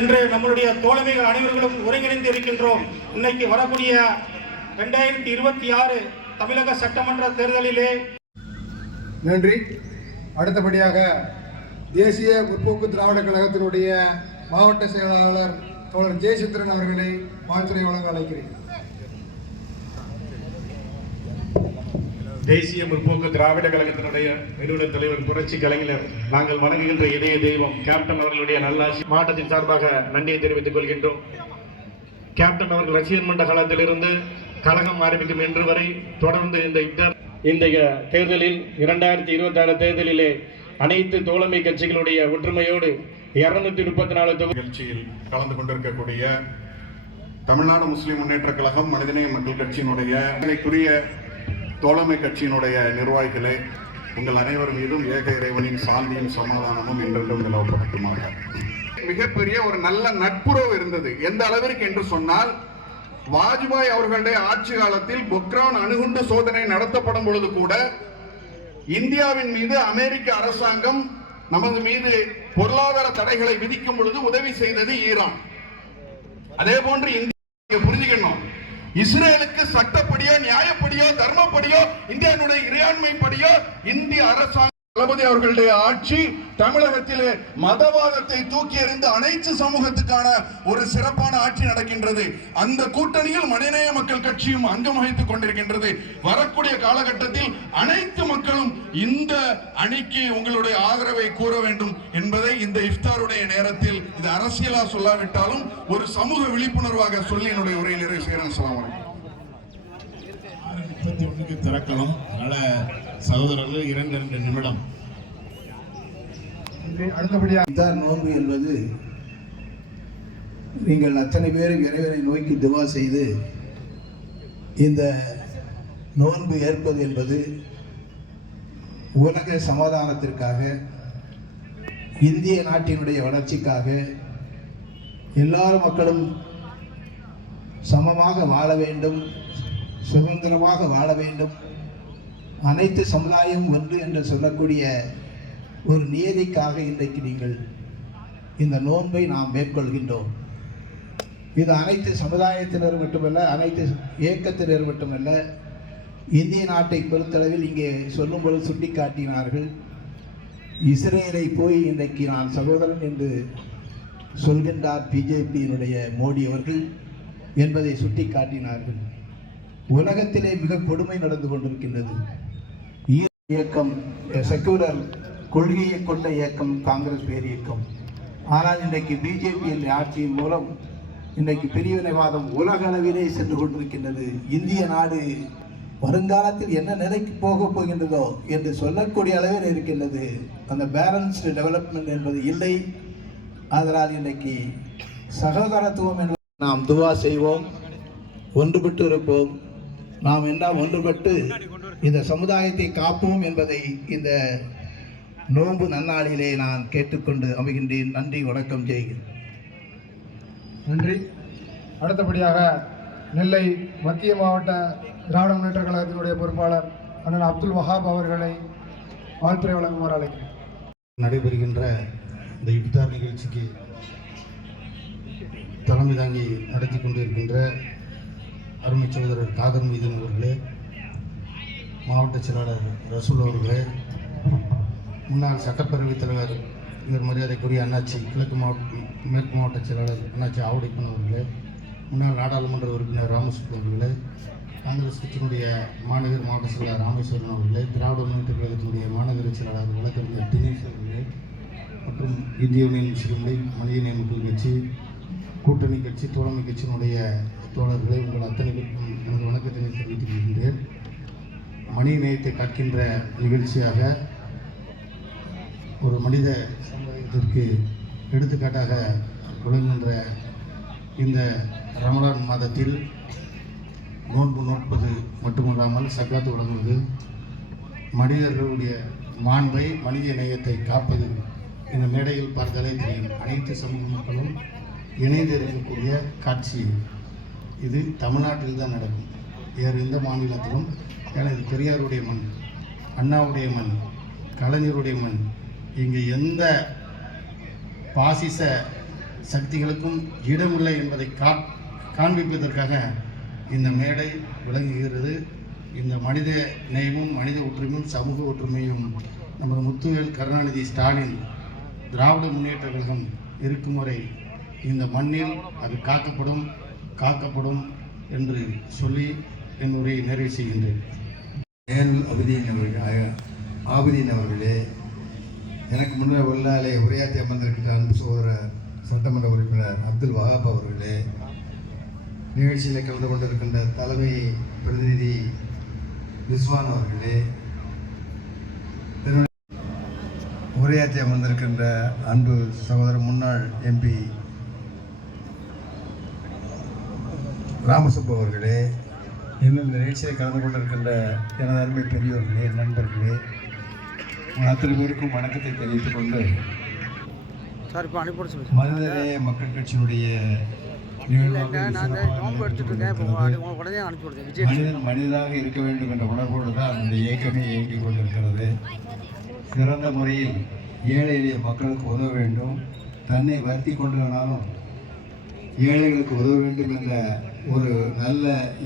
இன்று நம்மளுடைய தோழமைகள் அனைவர்களும் ஒருங்கிணைந்து இருக்கின்றோம். இன்னைக்கு வரக்கூடிய 2026 தமிழக சட்டமன்ற தேர்தலிலே நன்றி. அடுத்தபடியாக தேசிய முற்போக்கு திராவிட கழகத்தினுடைய மாவட்ட செயலாளர் தோழர் ஜெயசித்திரன் அவர்களை வாழ்த்துரை வழங்க அழைக்கிறேன். தேசிய முற்போக்கு திராவிட கழகத்தினுடைய நிறுவன தலைவர் புரட்சி கலைஞர் நாங்கள் வணங்குகின்ற இதய தெய்வம் கேப்டன் அவர்களுடைய நல்லாட்சி மாவட்டத்தின் சார்பாக நன்றியை தெரிவித்துக் கொள்கின்றோம். கேப்டன் அவர்கள் ரசிகர் மன்ற காலத்திலிருந்து கழகம் ஆரம்பிக்கும் என்று வரை தொடர்ந்து இந்த தேர்தலில் 2026 தேர்தலிலே அனைத்து தோழமை கட்சிகளுடைய ஒற்றுமையோடு 234 நிகழ்ச்சியில் கலந்து கொண்டிருக்கக்கூடிய தமிழ்நாடு முஸ்லிம் முன்னேற்ற கழகம் மனிதநேய மக்கள் கட்சியினுடைய தோழமை கட்சியினுடைய நிர்வாகிகளே, உங்கள் அனைவர் மீதும் ஏக இறைவனின் சாந்தியும் சமாதானமும் என்றென்றும் நிலவப்பட்டுமாக. மிகப்பெரிய ஒரு நல்ல நட்புறவு இருந்தது. எந்த அளவிற்கு என்று சொன்னால், வாஜ்பாய் அவர்களுடைய ஆட்சி காலத்தில் பொக்ரான் அணுகுண்டு சோதனை நடத்தப்படும் பொழுது கூட இந்தியாவின் மீது அமெரிக்க அரசாங்கம் நமது மீது பொருளாதார தடைகளை விதிக்கும் பொழுது உதவி செய்தது ஈரான். அதே போன்று இந்தியா புரிஞ்சுக்கணும், இஸ்ரேலுக்கு சட்டப்படியோ நியாயப்படியோ தர்மப்படியோ இந்தியாவுடைய இறையாண்மைப்படியோ இந்திய அரசாங்கம் தளபதி அவர்களுடைய ஆட்சி தமிழகத்திலே மதவாதத்தை தூக்கி எறிந்து அனைத்து சமூகத்துக்கான ஒரு சிறப்பான ஆட்சி நடக்கின்றது. அந்த கூட்டணியில் மனிதநேய மக்கள் கட்சியும் அங்கம் வகித்துக் கொண்டிருக்கின்றது. வரக்கூடிய காலகட்டத்தில் அனைத்து மக்களும் இந்த அணிக்கு உங்களுடைய ஆதரவை கூற வேண்டும் என்பதை இந்த இஃப்தாருடைய நேரத்தில் இது அரசியலா சொல்லாவிட்டாலும் ஒரு சமூக விழிப்புணர்வாக சொல்லி என்னுடைய உரையை நிறைவு செய்கிறேன். திறக்கலாம். அதனால சகோதரர்கள் 2 நிமிடம். அடுத்தபடியாக நோன்பு என்பது நீங்கள் அத்தனை பேரும் இறைவனை நோக்கி துவா செய்து இந்த நோன்பு ஏற்பது என்பது உலக சமாதானத்திற்காக, இந்திய நாட்டினுடைய வளர்ச்சிக்காக, எல்லாரும் மக்களும் சமமாக வாழ வேண்டும், சுதந்திரமாக வாழ வேண்டும், அனைத்து சமுதாயம் ஒன்று என்று சொல்லக்கூடிய ஒரு நியதிக்காக இன்றைக்கு நீங்கள் இந்த நோன்பை நாம் மேற்கொள்கின்றோம். இது அனைத்து சமுதாயத்தினர் மட்டுமல்ல, அனைத்து இயக்கத்தினர் மட்டுமல்ல, இந்திய நாட்டை பொறுத்தளவில் இங்கே சொல்லும்போது சுட்டி காட்டினார்கள். இஸ்ரேலை போய் இன்றைக்கு நான் சகோதரன் என்று சொல்கின்றார் பிஜேபியினுடைய மோடி அவர்கள் என்பதை சுட்டி காட்டினார்கள். உலகத்திலே மிக கொடுமை நடந்து கொண்டிருக்கின்றது. இயக்கம் செக்குலர் கொள்கையை கொண்ட இயக்கம் காங்கிரஸ் பேர் இயக்கம். ஆனால் இன்றைக்கு பிஜேபி ஆட்சியின் மூலம் இன்றைக்கு பிரிவினைவாதம் உலக அளவிலே சென்று கொண்டிருக்கின்றது. இந்திய நாடு வருங்காலத்தில் என்ன நிலைக்கு போகப் போகின்றதோ என்று சொல்லக்கூடிய அளவில் இருக்கின்றது. அந்த பேலன்ஸ்டு டெவலப்மெண்ட் என்பது இல்லை. அதனால் இன்றைக்கு சகோதரத்துவம் என்பது நாம் துவா செய்வோம், ஒன்றுபட்டு இருப்போம். நாம் எல்லாம் ஒன்றுபட்டு இந்த சமுதாயத்தை காப்போம் என்பதை இந்த நோன்பு நன்னாளிலே நான் கேட்டுக்கொண்டு அமைகின்றேன். நன்றி, வணக்கம், ஜெய்கிறேன். நன்றி. அடுத்தபடியாக நெல்லை மத்திய மாவட்ட திராவிட முன்னேற்ற கழகத்தினுடைய பொறுப்பாளர் அண்ணன் அப்துல் வஹாப் அவர்களை வாழ்த்துரை வழங்குமாறு அழைக்கிறேன். நடைபெறுகின்ற இந்த இஃப்தார் நிகழ்ச்சிக்கு தலைமை தாங்கி நடத்தி கொண்டிருக்கின்ற அருமை சகோதரர் காதர் மீதன் அவர்களே, மாவட்ட செயலாளர் ரசூல் அவர்களே, முன்னாள் சட்டப்பேரவைத் தலைவர் இவர் மரியாதைக்குரிய அண்ணாச்சி மேற்கு மாவட்ட செயலாளர் அண்ணாச்சி ஆவடிப்பன் அவர்களே, முன்னாள் நாடாளுமன்ற உறுப்பினர் ராமசுப்பு அவர்களே, காங்கிரஸ் கட்சியினுடைய மாநகர் மாவட்ட செயலாளர் ராமேஸ்வரன் அவர்களே, திராவிட முன்னேற்ற கழகத்தினுடைய மாநகர செயலாளர் வழக்கறிஞர் தினேஷ் அவர்களே, மற்றும் இந்திய யூனியன் முஸ்லீம் லீக் மனிதநேய மக்கள் கட்சி கூட்டணி கட்சி தோழமை கட்சியினுடைய தோழர்களை உங்கள் அத்தனை பேருக்கும் எனது வணக்கத்தினை தெரிவித்துக் கொள்கின்றேன். மனித நேயத்தை காக்கின்ற நிகழ்ச்சியாக ஒரு மனித சமுதாயத்திற்கு எடுத்துக்காட்டாக விளங்குகின்ற இந்த ரமலான் மாதத்தில் நோன்பு நோட்பது மட்டுமல்லாமல் சக்காத்து வழங்குவது, மனிதர்களுடைய மாண்பை மனித நேயத்தை காப்பது இந்த மேடையில் பார்த்தாலே தெரியும். அனைத்து சமூக மக்களும் இணைந்து இருக்கக்கூடிய காட்சி இது தமிழ்நாட்டில் தான் நடக்கும். வேறு எந்த மாநிலத்திலும், ஏன்னா இது பெரியாருடைய மண், அண்ணாவுடைய மண், கலைஞருடைய மண். இங்கு எந்த பாசிச சக்திகளுக்கும் இடமில்லை என்பதை காண்பிப்பதற்காக இந்த மேடை விளங்குகிறது. இந்த மனித நேயமும் மனித ஒற்றுமையும் சமூக ஒற்றுமையும் நமது முத்துவேல் கருணாநிதி ஸ்டாலின் திராவிட முன்னேற்ற கழகம் இருக்கும் வரை இந்த மண்ணில் அது காக்கப்படும் என்று சொல்லி என் உரையை நிறைவு செய்கின்றேன். ஆபுதீன் அவர்களே, எனக்கு முன்னர் உள்ளாலே உரையாற்றி அமர்ந்திருக்கின்ற அன்பு சகோதரர் சட்டமன்ற உறுப்பினர் அப்துல் வஹாப் அவர்களே, நிகழ்ச்சியில் கலந்து கொண்டிருக்கின்ற தலைமை பிரதிநிதி ரிஸ்வான் அவர்களே, உரையாற்றி அமர்ந்திருக்கின்ற அன்பு சகோதரர் முன்னாள் எம்பி ராமசுப்பு அவர்களே, இன்னும் இந்த நிகழ்ச்சியை கலந்து கொண்டிருக்கின்ற எனது அருமை பெரியோர்களே, நண்பர்களே, அத்தனை பேருக்கும் வணக்கத்தை தெரிவித்துக் கொண்டு மனிதநேய மக்கள் கட்சியினுடைய மனிதன் மனிதனாக இருக்க வேண்டும் என்ற உணர்வோடு தான் அந்த இயக்கமே இயங்கிக் கொண்டிருக்கிறது. சிறந்த முறையில் ஏழை எளிய மக்களுக்கு உதவ வேண்டும், தன்னை வருத்தி கொண்டு வேணாலும் ஏழைகளுக்கு உதவ வேண்டும் என்ற ஒரு நல்ல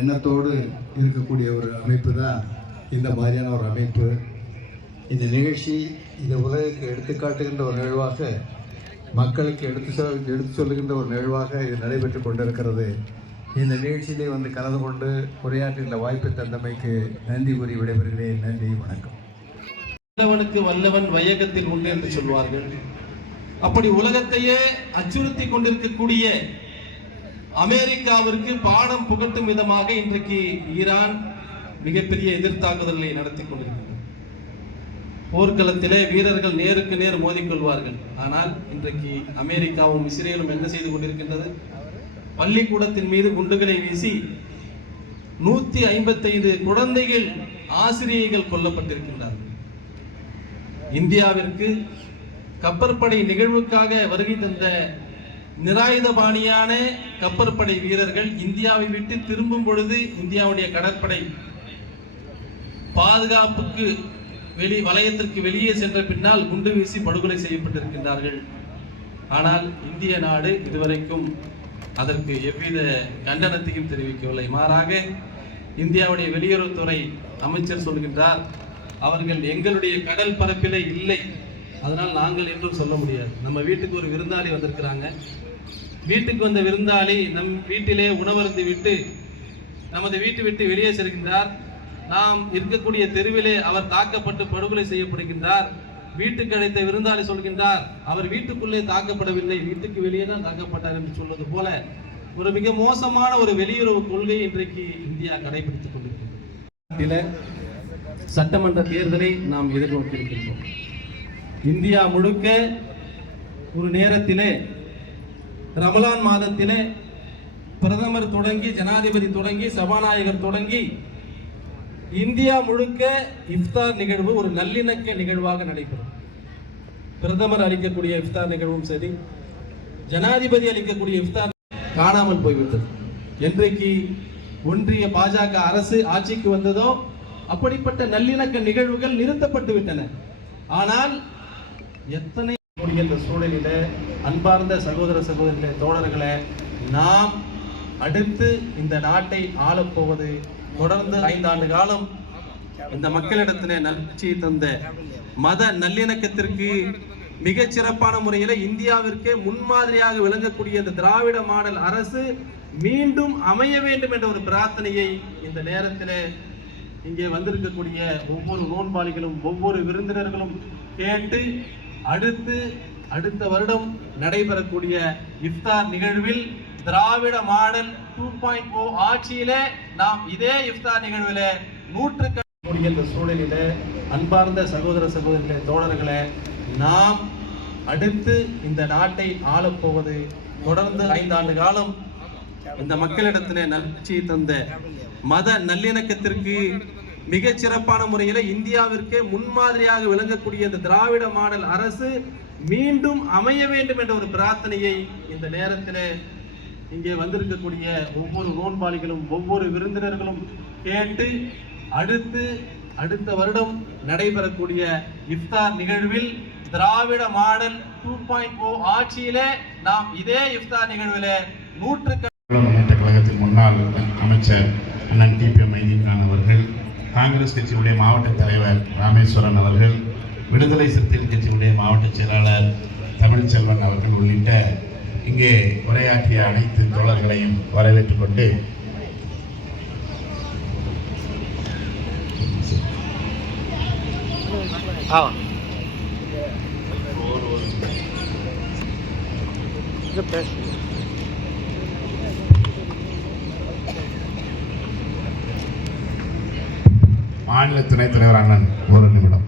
எண்ணத்தோடு இருக்கக்கூடிய ஒரு அமைப்பு தான் இந்த மாதிரியான ஒரு அமைப்பு. இந்த நிகழ்ச்சி இந்த உலகுக்கு எடுத்துக்காட்டுகின்ற ஒரு நிகழ்வாக, மக்களுக்கு எடுத்து சொல்லுகின்ற ஒரு நிகழ்வாக இது நடைபெற்று கொண்டிருக்கிறது. இந்த நிகழ்ச்சியிலே வந்து கலந்து கொண்டு உரையாற்றுகின்ற வாய்ப்பை தந்தமைக்கு நன்றி கூறி விடைபெறுகிறேன். நன்றி, வணக்கம். வல்லவனுக்கு வல்லவன் வையகத்தில் உண்டு என்று சொல்வார்கள். அப்படி உலகத்தையே அச்சுறுத்தி கொண்டிருக்கக்கூடிய அமெரிக்காவிற்கு பாடம் புகட்டும் விதமாக இன்றைக்கு ஈரான் மிகப்பெரிய எதிர்த்தாக்குதல்களை நடத்தி கொண்டிருக்கிறது. போர்க்களத்திலே வீரர்கள் நேருக்கு நேர் மோதிக்கொள்வார்கள். ஆனால் இன்றைக்கு அமெரிக்காவும் இஸ்ரேலும் என்ன செய்து கொண்டிருக்கின்றது? பள்ளிக்கூடத்தின் மீது குண்டுகளை வீசி 155 குழந்தைகள் ஆசிரியைகள் கொல்லப்பட்டிருக்கின்றார்கள். இந்தியாவிற்கு கப்பற்படை நிகழ்வுக்காக வருகை தந்த நிராயுதபாணியான கப்பற்படை வீரர்கள் இந்தியாவை விட்டு திரும்பும் பொழுது இந்தியாவுடைய கடற்படை பாதுகாப்புக்கு வலயத்திற்கு வெளியே சென்ற பின்னால் குண்டு வீசி படுகொலை செய்யப்பட்டிருக்கின்றார்கள். ஆனால் இந்திய நாடு இதுவரைக்கும் அதற்கு எவ்வித கண்டனத்தையும் தெரிவிக்கவில்லை. மாறாக இந்தியாவுடைய வெளியுறவுத்துறை அமைச்சர் சொல்கின்றார், அவர்கள் எங்களுடைய கடல் பரப்பிலே இல்லை, அதனால் நாங்கள் என்றும் சொல்ல முடியாது. நம்ம வீட்டுக்கு ஒரு விருந்தாளி வந்திருக்கிறாங்க, வீட்டுக்கு வந்த விருந்தாளி நம் வீட்டிலே உணவருந்து விட்டு நமது வீட்டை விட்டு வெளியே செல்கின்றார். நாம் இருக்கக்கூடிய தெருவிலே அவர் தாக்கப்பட்டு படுகொலை செய்யப்படுகின்றார். வீட்டுக்கு அழைத்த விருந்தாளி சொல்கின்றார், அவர் வீட்டுக்குள்ளே தாக்கப்படவில்லை, வீட்டுக்கு வெளியே தான் தாக்கப்பட்டார் என்று சொல்வது போல ஒரு மிக மோசமான ஒரு வெளியுறவு கொள்கை இன்றைக்கு இந்தியா கடைபிடித்துக் கொண்டிருக்கிறது. சட்டமன்ற தேர்தலை நாம் எதிர்நோக்கியிருக்கின்றோம். இந்தியா முழுக்க ஒரு நேரத்திலே ரமலான் மாதத்திலே பிரதமர் தொடங்கி, ஜனாதிபதி தொடங்கி, சபாநாயகர் தொடங்கி இந்தியா முழுக்க இஃப்தார் நிகழ்வு ஒரு நல்லிணக்க நிகழ்வாக நடைபெறும். பிரதமர் அளிக்கக்கூடிய இஃப்தார் நிகழ்வும் சரி, ஜனாதிபதி அளிக்கக்கூடிய இஃப்தார் காணாமல் போய்விட்டது. என்றைக்கு ஒன்றிய பாஜக அரசு ஆட்சிக்கு வந்ததோ அப்படிப்பட்ட நல்லிணக்க நிகழ்வுகள் நிறுத்தப்பட்டு விட்டன. ஆனால் எத்தனை இந்த சூழலில அன்பார்ந்த சகோதர சகோதரிகளே, தோழர்களே, நாம் அடுத்து இந்த நாட்டை ஆளப்போவது தொடர்ந்து 5 ஆண்டு காலம் இந்த மக்களிடத்திலே நல்வாழ்ச்சியை தந்த மத நல்லிணக்கத்திற்கு மிகச் சிறப்பான முறையில் இந்தியாவிற்கே முன்மாதிரியாக விளங்கக்கூடிய இந்த திராவிட மாடல் அரசு மீண்டும் அமைய வேண்டும் என்ற ஒரு பிரார்த்தனையை இந்த நேரத்தில் இங்கே வந்திருக்கக்கூடிய ஒவ்வொரு நோன்பாளிகளும் ஒவ்வொரு விருந்தினர்களும் கேட்டு அடுத்த வருடம் நடைபெறக்கூடிய இஃப்தார் நிகழ்வில் திராவிட மாடல் 2.0 ஆட்சியில நாம் இதே இஃப்தார் நிகழ்வில் இந்த சூழலில அன்பார்ந்த சகோதர சகோதரிகளே, தோழர்களே, நாம் அடுத்து இந்த நாட்டை ஆளப்போவது தொடர்ந்து 5 ஆண்டு காலம் இந்த மக்களிடத்திலே நல்வாழ்ச்சியை தந்த மத நல்லிணக்கத்திற்கு மிகச் சிறப்பான முறையில் இந்தியாவிற்கே முன்மாதிரியாக விளங்கக்கூடிய இந்த திராவிட மாடல் அரசு மீண்டும் அமைய வேண்டும் என்ற ஒரு பிரார்த்தனையை இந்த நேரத்தில் இங்கே வந்திருக்கக்கூடிய ஒவ்வொரு நோன்பாளிகளும் ஒவ்வொரு விருந்தினர்களும் கேட்டு அடுத்த வருடம் நடைபெறக்கூடிய இஃப்தார் நிகழ்வில் திராவிட மாடல் 2.0 ஆட்சியிலே நாம் இதே இஃப்தார் நிகழ்விலே முன்னேற்ற கழகத்தின் முன்னாள் அமைச்சர் அண்ணன் டிபிஎம் மைதீன்கான் அவர்கள், காங்கிரஸ் கட்சியுடைய மாவட்ட தலைவர் ராமேஸ்வரன் அவர்கள், விடுதலை சிறுத்தைகள் கட்சியுடைய மாவட்ட செயலாளர் தமிழ்ச்செல்வன் அவர்கள் உள்ளிட்ட இங்கே உரையாற்றிய அனைத்து தோழர்களையும் வரவேற்றுக் கொண்டு மாநில துணைத் தலைவர் அண்ணன் ஒரு நிமிடம்.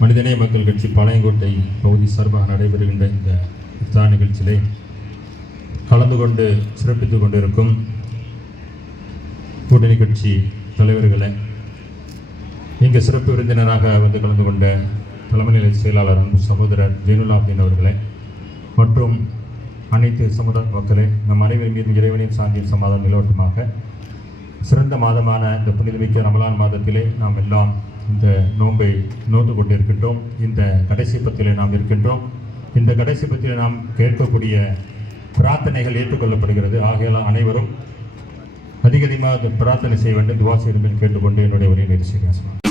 மனிதநேய மக்கள் கட்சி பாளையங்கோட்டை பகுதி சார்பாக நடைபெறுகின்ற இந்த இஃப்தார் நிகழ்ச்சியிலே கலந்து கொண்டு சிறப்பித்துக் கொண்டிருக்கும் கூட்டணி கட்சி தலைவர்களை, இங்கே சிறப்பு விருந்தினராக வந்து கலந்து கொண்ட தலைமை நிலை செயலாளர் அன்பு சகோதரர் ஜெயினுலாப்தீன் அவர்களை மற்றும் அனைத்து சமுதாய மக்களே, நம் அனைவரின் மீதும் இறைவனின் சாந்தியும் சமாதானம் நிலவட்டுமாக. சிறந்த மாதமான இந்த புனிதமிக்க ரமலான் மாதத்திலே நாம் எல்லாம் இந்த நோன்பை நோந்து கொண்டிருக்கின்றோம். இந்த கடைசி பத்திலே நாம் இருக்கின்றோம். இந்த கடைசி பத்திலே நாம் கேட்கக்கூடிய பிரார்த்தனைகள் ஏற்றுக்கொள்ளப்படுகிறது. ஆகையால் அனைவரும் அதிகமாக பிரார்த்தனை செய்ய வேண்டும், துவா செய்ய வேண்டும் கேட்டுக்கொண்டு என்னுடைய உரையை நிறைவு செய்கிறேன்.